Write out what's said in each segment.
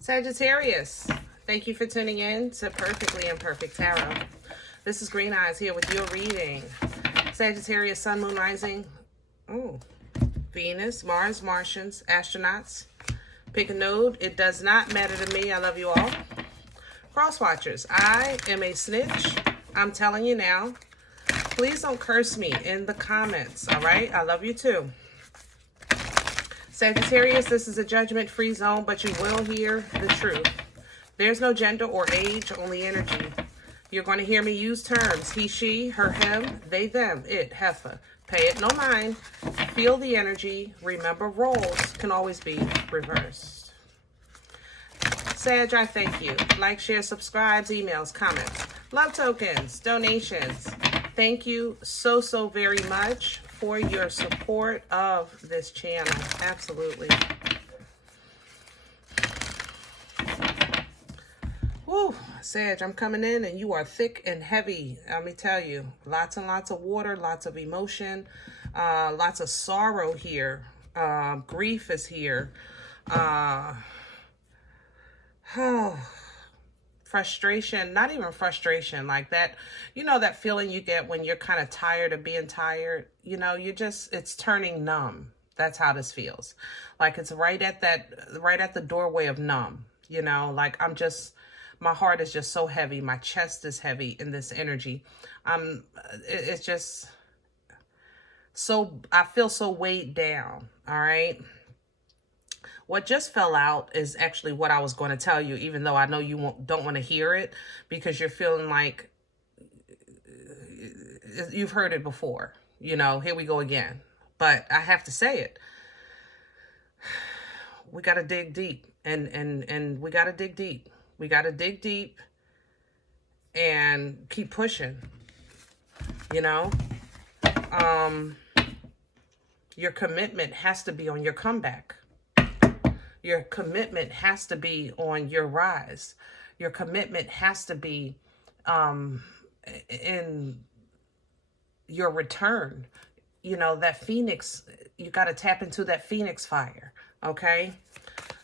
Sagittarius, thank you for tuning in to Perfectly Imperfect Tarot. This is Green Eyes here with your reading. Sagittarius, Sun, Moon, Rising, Venus, Mars, Martians, astronauts. Pick a node. It does not matter to me. I love you all. Cross watchers, I am a snitch. I'm telling you now. Please don't curse me in the comments, all right? I love you too. Sagittarius, this is a judgment-free zone, but you will hear the truth. There's no gender or age, only energy. You're going to hear me use terms. He, she, her, him, they, them, it, heifer. Pay it no mind. Feel the energy. Remember, roles can always be reversed. Sag, I thank you. Like, share, subscribes, emails, comments, love tokens, donations. Thank you so, so very much for your support of this channel. Absolutely. Woo, Sag, I'm coming in and you are thick and heavy. Let me tell you, lots and lots of water, lots of emotion, lots of sorrow here. Grief is here. Frustration, not even frustration, like that, you know, that feeling you get when you're kind of tired of being tired, you know, it's turning numb. That's how this feels. Like it's right at the doorway of numb, you know, like my heart is just so heavy. My chest is heavy in this energy. It's just so, I feel so weighed down. All right. What just fell out is actually what I was going to tell you, even though I know you don't want to hear it because you're feeling like you've heard it before. You know, here we go again. But I have to say it. We got to dig deep and we got to dig deep. We got to dig deep and keep pushing, you know. Your commitment has to be on your comeback. Your commitment has to be on your rise. Your commitment has to be in your return. You know, that phoenix, you got to tap into that phoenix fire, okay?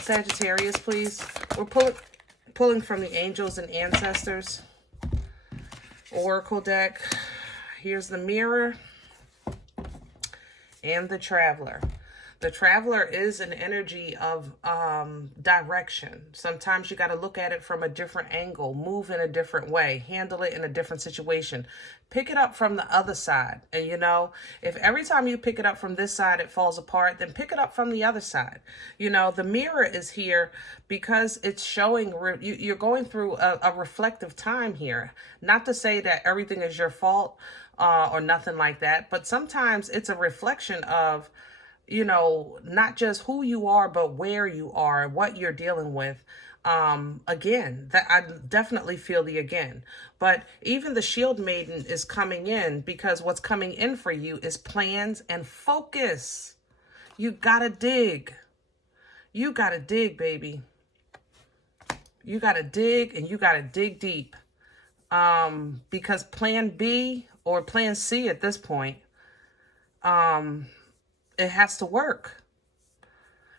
Sagittarius, please. We're pulling from the angels and ancestors. Oracle deck. Here's the mirror and the traveler. The traveler is an energy of direction. Sometimes you got to look at it from a different angle, move in a different way, handle it in a different situation. Pick it up from the other side. And, you know, if every time you pick it up from this side, it falls apart, then pick it up from the other side. You know, the mirror is here because it's showing you're going through a reflective time here. Not to say that everything is your fault or nothing like that, but sometimes it's a reflection of, you know, not just who you are, but where you are, what you're dealing with. Again, that I definitely feel the again. But even the Shield Maiden is coming in because what's coming in for you is plans and focus. You gotta dig. You gotta dig, baby. You gotta dig and you gotta dig deep. Because plan B or plan C at this point, it has to work.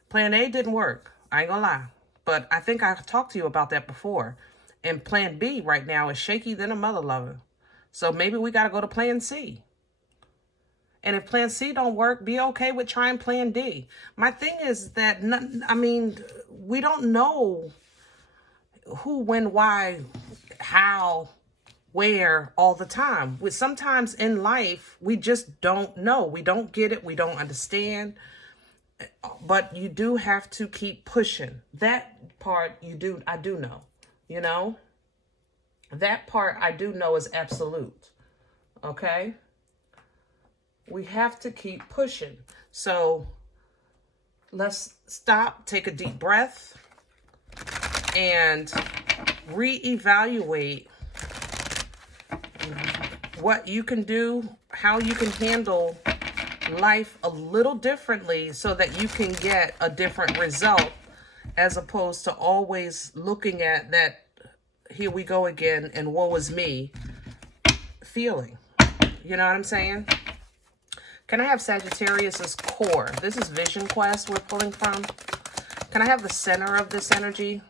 Plan A didn't work. I ain't gonna lie. But I think I talked to you about that before. And plan B right now is shaky than a mother lover. So maybe we got to go to plan C. And if plan C don't work, be okay with trying plan D. My thing is that, I mean, we don't know who, when, why, how, where all the time. Sometimes in life, we just don't know. We don't get it. We don't understand. But you do have to keep pushing. That part I do know, you know? That part I do know is absolute, okay? We have to keep pushing. So let's stop, take a deep breath, and reevaluate what you can do, how you can handle life a little differently so that you can get a different result, as opposed to always looking at that here we go again and woe is me feeling. You know what I'm saying? Can I have Sagittarius's core? This is Vision Quest we're pulling from. Can I have the center of this energy?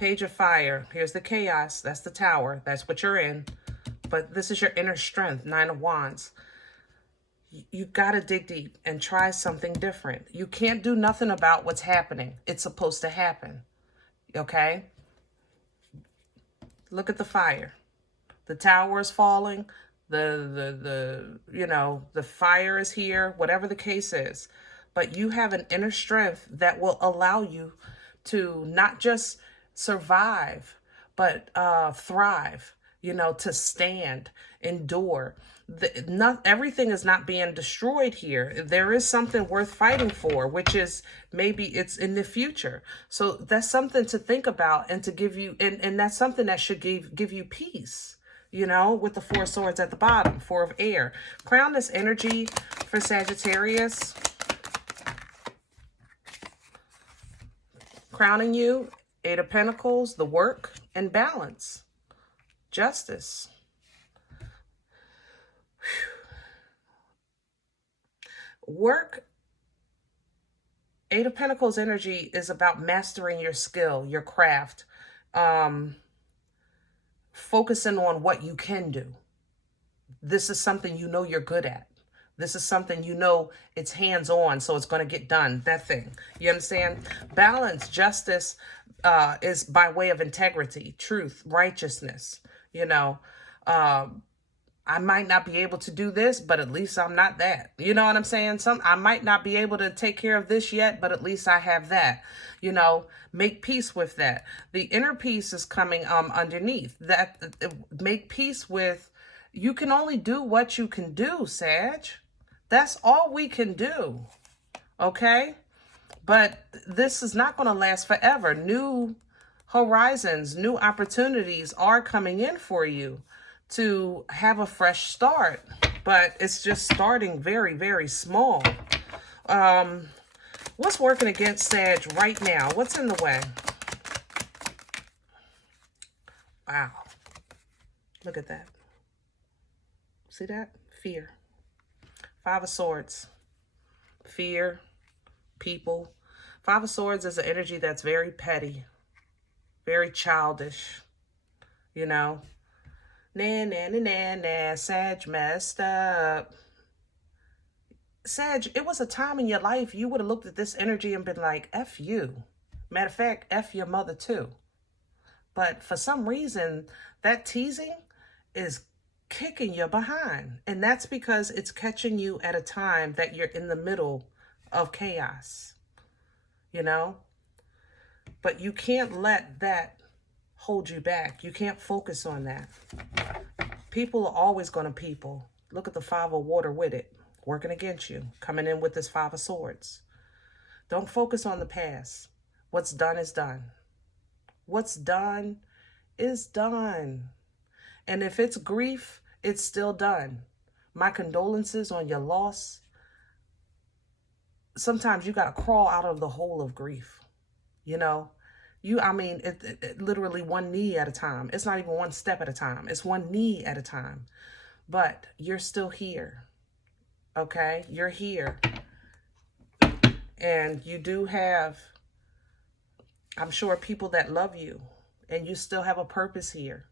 Page of Fire. Here's the chaos. That's the Tower. That's what you're in. But this is your inner strength. 9 of Wands. You got to dig deep and try something different. You can't do nothing about what's happening. It's supposed to happen. Okay? Look at the fire. The tower is falling. The fire is here, whatever the case is. But you have an inner strength that will allow you to not just survive, but thrive, to stand, endure. Not everything is not being destroyed here. There is something worth fighting for, which is maybe it's in the future. So that's something to think about and to give you, and that's something that should give you peace, with the 4 swords at the bottom, 4 of air. Crown this energy for Sagittarius. Crowning you, 8 of Pentacles, the work and balance. Justice. Work, 8 of Pentacles energy is about mastering your skill, your craft, focusing on what you can do. This is something you're good at. This is something it's hands-on, so it's going to get done, that thing. You understand? Balance, justice is by way of integrity, truth, righteousness. I might not be able to do this, but at least I'm not that. You know what I'm saying? I might not be able to take care of this yet, but at least I have that. Make peace with that. The inner peace is coming underneath. That make peace with, you can only do what you can do, Sag. That's all we can do. Okay? But this is not going to last forever. New horizons, new opportunities are coming in for you to have a fresh start, but it's just starting very, very small. What's working against Sag right now? What's in the way? Wow. Look at that. See that? Fear. 5 of Swords. Fear. People. 5 of Swords is an energy that's very petty. Very childish. Nah, Sag messed up. Sag, it was a time in your life you would have looked at this energy and been like, F you. Matter of fact, F your mother too. But for some reason, that teasing is kicking you behind. And that's because it's catching you at a time that you're in the middle of chaos. But you can't let that hold you back. You can't focus on that. People are always going to people. Look at the 5 of Water with it, working against you, coming in with this 5 of Swords. Don't focus on the past. What's done is done. What's done is done. And if it's grief, it's still done. My condolences on your loss. Sometimes you got to crawl out of the hole of grief. It literally one knee at a time. It's not even one step at a time. It's one knee at a time. But you're still here. Okay? You're here. And you do have, I'm sure, people that love you. And you still have a purpose here.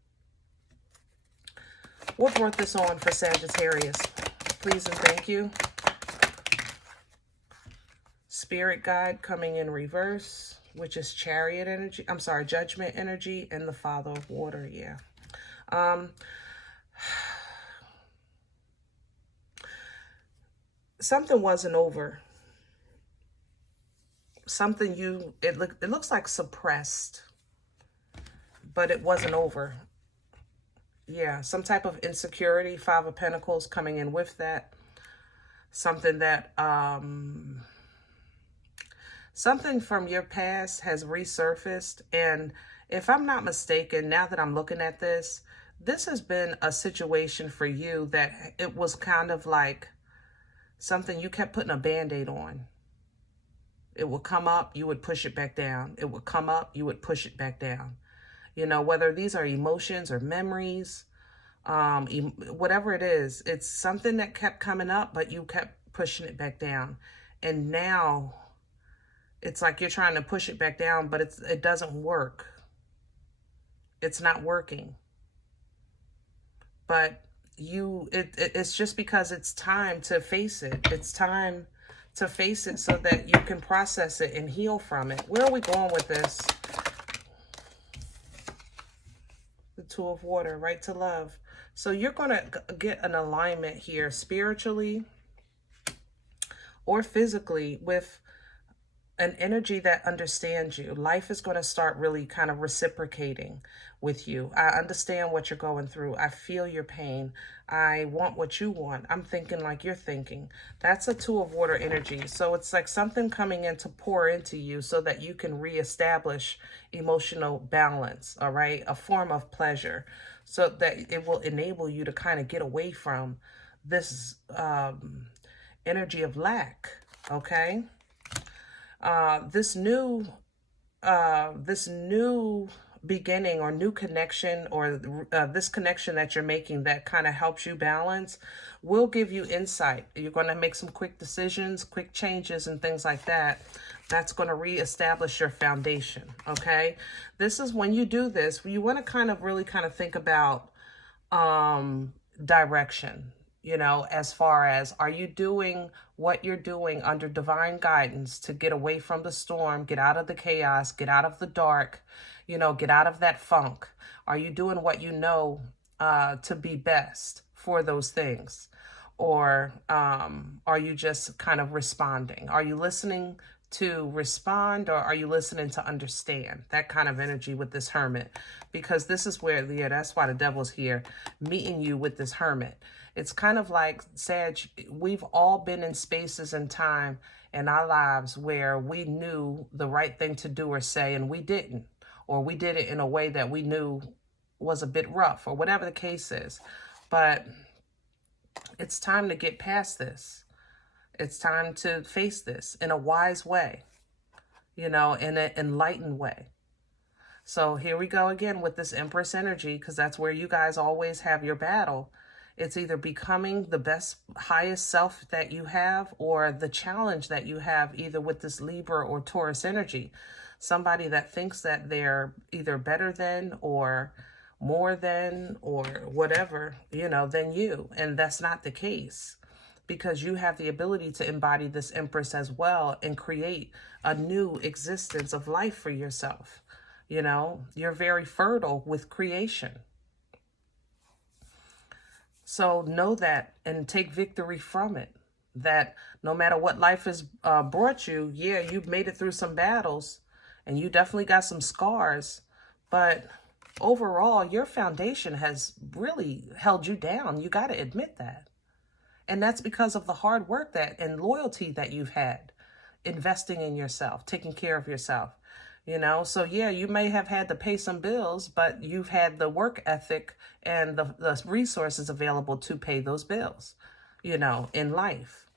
What brought this on for Sagittarius? Please and thank you. Spirit guide coming in reverse, which is Chariot energy. I'm sorry, Judgment energy, and the Father of Water. Yeah. Something wasn't over. Something it looks like suppressed, but it wasn't over. Yeah, some type of insecurity, 5 of Pentacles coming in with that. Something that, something from your past has resurfaced. And if I'm not mistaken, now that I'm looking at this, this has been a situation for you that it was kind of like something you kept putting a Band-Aid on. It would come up, you would push it back down. It would come up, you would push it back down. Whether these are emotions or memories, whatever it is, it's something that kept coming up, but you kept pushing it back down. And now it's like you're trying to push it back down, but it doesn't work. It's not working. But it's just because it's time to face it. It's time to face it so that you can process it and heal from it. Where are we going with this? The Two of Water, right to love. So you're going to get an alignment here spiritually or physically with an energy that understands you. Life is going to start really kind of reciprocating with you. I understand what you're going through. I feel your pain. I want what you want. I'm thinking like you're thinking. That's a Two of Water energy. So it's like something coming in to pour into you so that you can reestablish emotional balance, all right? A form of pleasure so that it will enable you to kind of get away from this energy of lack, okay? This new beginning or new connection or this connection that you're making that kind of helps you balance will give you insight. You're going to make some quick decisions, quick changes and things like that. That's going to reestablish your foundation, okay? This is when you do this, you want to really think about direction. You know, as far as, are you doing what you're doing under divine guidance to get away from the storm, get out of the chaos, get out of the dark, you know, get out of that funk? Are you doing what you know to be best for those things? Or are you just kind of responding? Are you listening to respond or are you listening to understand? That kind of energy with this Hermit. Because this is where, yeah, that's why the devil's here, meeting you with this Hermit. It's kind of like, Sag, we've all been in spaces and time in our lives where we knew the right thing to do or say, and we didn't. Or we did it in a way that we knew was a bit rough, or whatever the case is. But it's time to get past this. It's time to face this in a wise way, you know, in an enlightened way. So here we go again with this Empress energy, because that's where you guys always have your battle. It's either becoming the best, highest self that you have, or the challenge that you have either with this Libra or Taurus energy. Somebody that thinks that they're either better than or more than or whatever, you know, than you. And that's not the case, because you have the ability to embody this Empress as well and create a new existence of life for yourself. You know, you're very fertile with creation. So know that and take victory from it. That no matter what life has brought you, yeah, you've made it through some battles and you definitely got some scars. But overall, your foundation has really held you down. You got to admit that. And that's because of the hard work and loyalty that you've had, investing in yourself, taking care of yourself. You know, so yeah, you may have had to pay some bills, but you've had the work ethic and the resources available to pay those bills, you know, in life.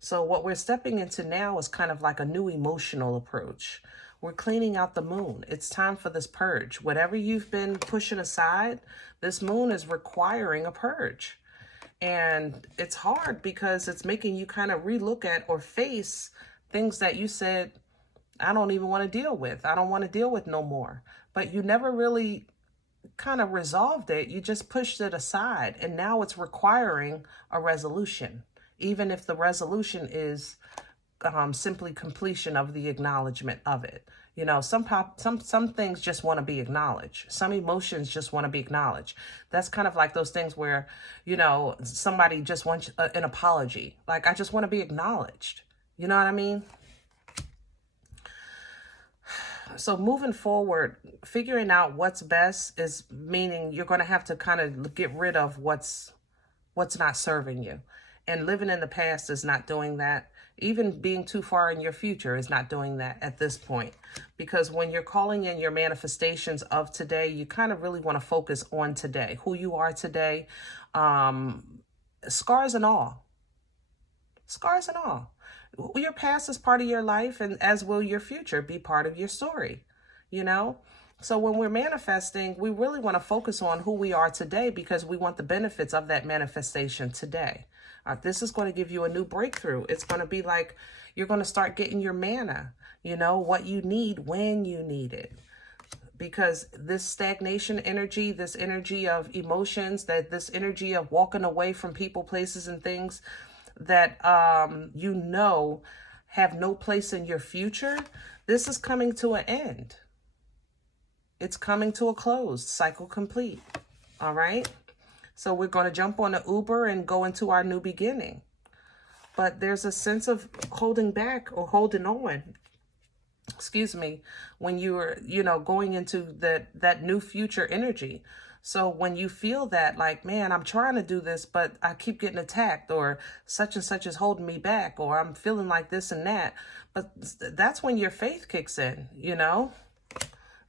So what we're stepping into now is kind of like a new emotional approach. We're cleaning out the moon. It's time for this purge. Whatever you've been pushing aside, this moon is requiring a purge. And it's hard because it's making you kind of relook at or face things that you said, I don't even want to deal with. I don't want to deal with no more. But you never really kind of resolved it. You just pushed it aside. And now it's requiring a resolution, even if the resolution is simply completion of the acknowledgement of it. You know, some things just want to be acknowledged. Some emotions just want to be acknowledged. That's kind of like those things where, you know, somebody just wants an apology. Like, I just want to be acknowledged. You know what I mean? So moving forward, figuring out what's best is meaning you're going to have to kind of get rid of what's not serving you. And living in the past is not doing that. Even being too far in your future is not doing that at this point. Because when you're calling in your manifestations of today, you kind of really want to focus on today, who you are today, scars and all. Scars and all. Your past is part of your life, and as will your future be part of your story, you know? So when we're manifesting, we really want to focus on who we are today because we want the benefits of that manifestation today. This is going to give you a new breakthrough. It's going to be like you're going to start getting your manna, you know, what you need when you need it. Because this stagnation energy, this energy of emotions, this energy of walking away from people, places, and things that you know have no place in your future, this is coming to an end. It's coming to a close, cycle complete. All right? So we're going to jump on an Uber and go into our new beginning. But there's a sense of holding back or holding on, excuse me, when you're, going into that new future energy. So when you feel that, like, man, I'm trying to do this, but I keep getting attacked, or such and such is holding me back, or I'm feeling like this and that. But that's when your faith kicks in,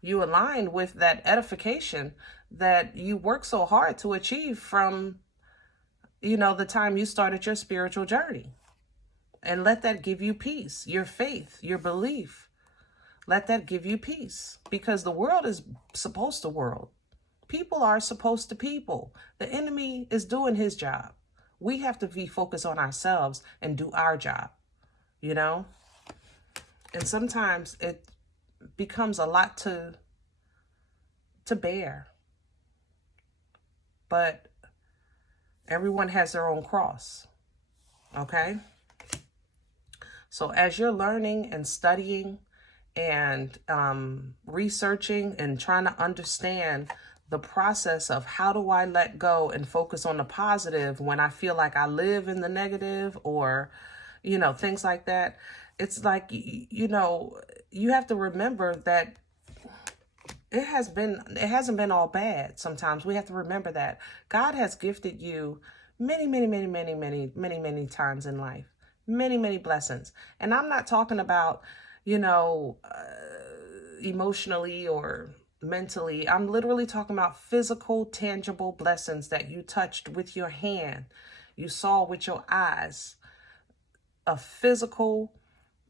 You align with that edification that you work so hard to achieve from, the time you started your spiritual journey. And let that give you peace, your faith, your belief. Let that give you peace, because the world is supposed to world. People are supposed to people. The enemy is doing his job. We have to be focused on ourselves and do our job, And sometimes it becomes a lot to bear. But everyone has their own cross, okay? So as you're learning and studying and researching and trying to understand the process of how do I let go and focus on the positive when I feel like I live in the negative, or, things like that. It's like, you have to remember that it hasn't been all bad. Sometimes we have to remember that God has gifted you many, many, many, many, many, many, many times in life, many, many blessings. And I'm not talking about, emotionally or mentally. I'm literally talking about physical, tangible blessings that you touched with your hand, you saw with your eyes, a physical,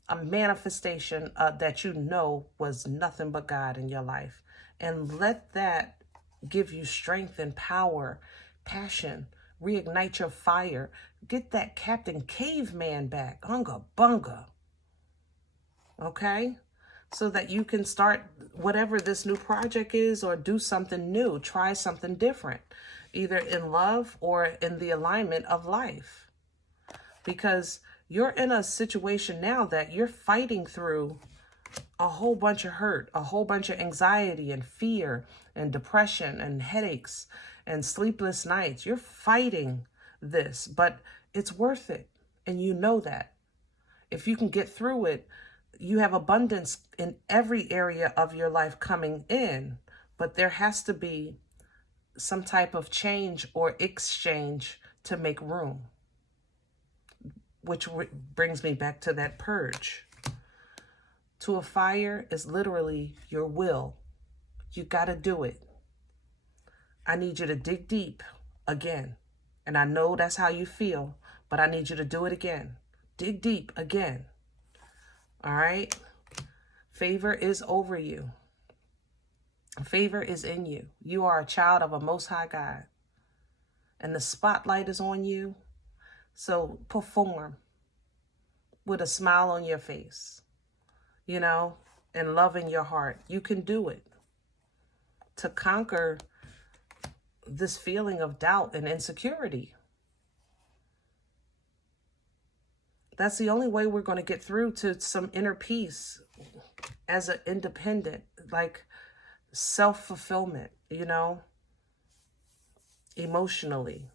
a manifestation that was nothing but God in your life. And let that give you strength and power, passion, reignite your fire. Get that Captain Caveman back, unga bunga. Okay? So that you can start whatever this new project is, or do something new, try something different, either in love or in the alignment of life. Because you're in a situation now that you're fighting through a whole bunch of hurt, a whole bunch of anxiety and fear and depression and headaches and sleepless nights. You're fighting this, but it's worth it. And you know that. If you can get through it, you have abundance in every area of your life coming in, but there has to be some type of change or exchange to make room. Which brings me back to that purge. To a fire is literally your will. You got to do it. I need you to dig deep again. And I know that's how you feel, but I need you to do it again. Dig deep again. All right? Favor is over you. Favor is in you. You are a child of a Most High God. And the spotlight is on you. So perform with a smile on your face, and love in your heart. You can do it. To conquer this feeling of doubt and insecurity. That's the only way we're going to get through to some inner peace as an independent, like self-fulfillment, emotionally.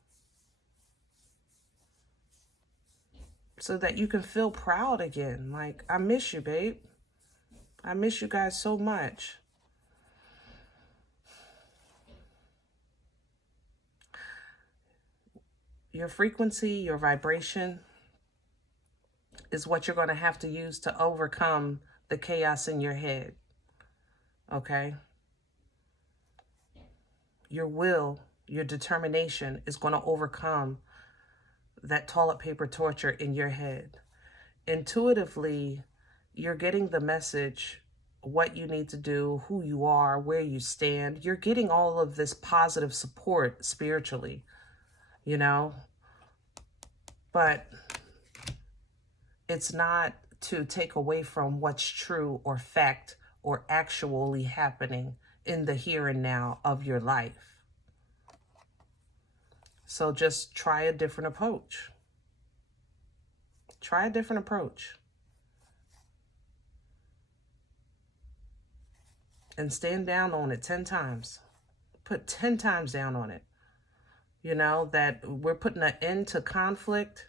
So that you can feel proud again. Like, I miss you, babe. I miss you guys so much. Your frequency, your vibration is what you're going to have to use to overcome the chaos in your head. Okay? Your will, your determination is going to overcome that toilet paper torture in your head. Intuitively, you're getting the message, what you need to do, who you are, where you stand. You're getting all of this positive support spiritually, but it's not to take away from what's true or fact or actually happening in the here and now of your life. So just try a different approach. Try a different approach. And stand down on it 10 times. Put 10 times down on it. You know, that we're putting an end to conflict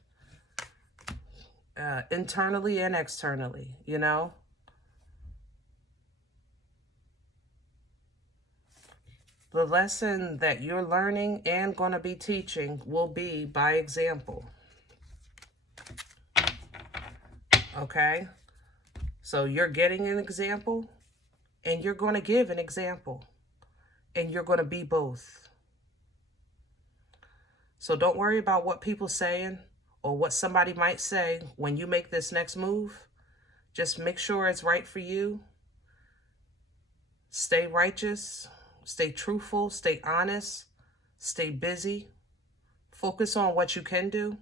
internally and externally, you know. The lesson that you're learning and going to be teaching will be by example. Okay? So you're getting an example and you're going to give an example. And you're going to be both. So don't worry about what people saying or what somebody might say when you make this next move. Just make sure it's right for you. Stay righteous. Stay truthful. Stay honest. Stay busy. Focus on what you can do.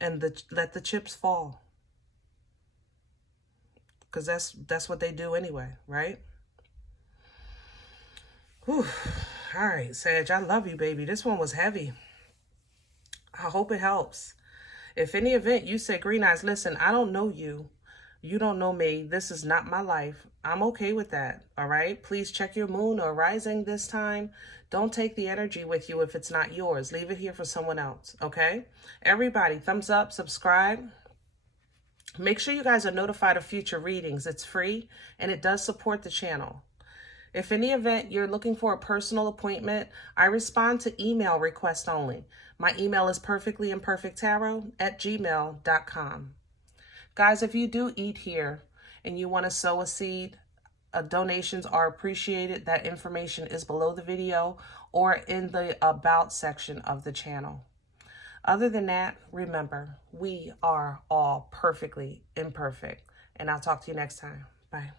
And let the chips fall. Because that's what they do anyway, right? Whew. All right, Sag, I love you, baby. This one was heavy. I hope it helps. If any event you say, Green Eyes, listen, I don't know you. You don't know me. This is not my life. I'm okay with that, all right? Please check your moon or rising this time. Don't take the energy with you if it's not yours. Leave it here for someone else, okay? Everybody, thumbs up, subscribe. Make sure you guys are notified of future readings. It's free, and it does support the channel. If in the event you're looking for a personal appointment, I respond to email requests only. My email is perfectlyimperfecttarot@gmail.com. Guys, if you do eat here and you want to sow a seed, donations are appreciated. That information is below the video or in the About section of the channel. Other than that, remember, we are all perfectly imperfect. And I'll talk to you next time. Bye.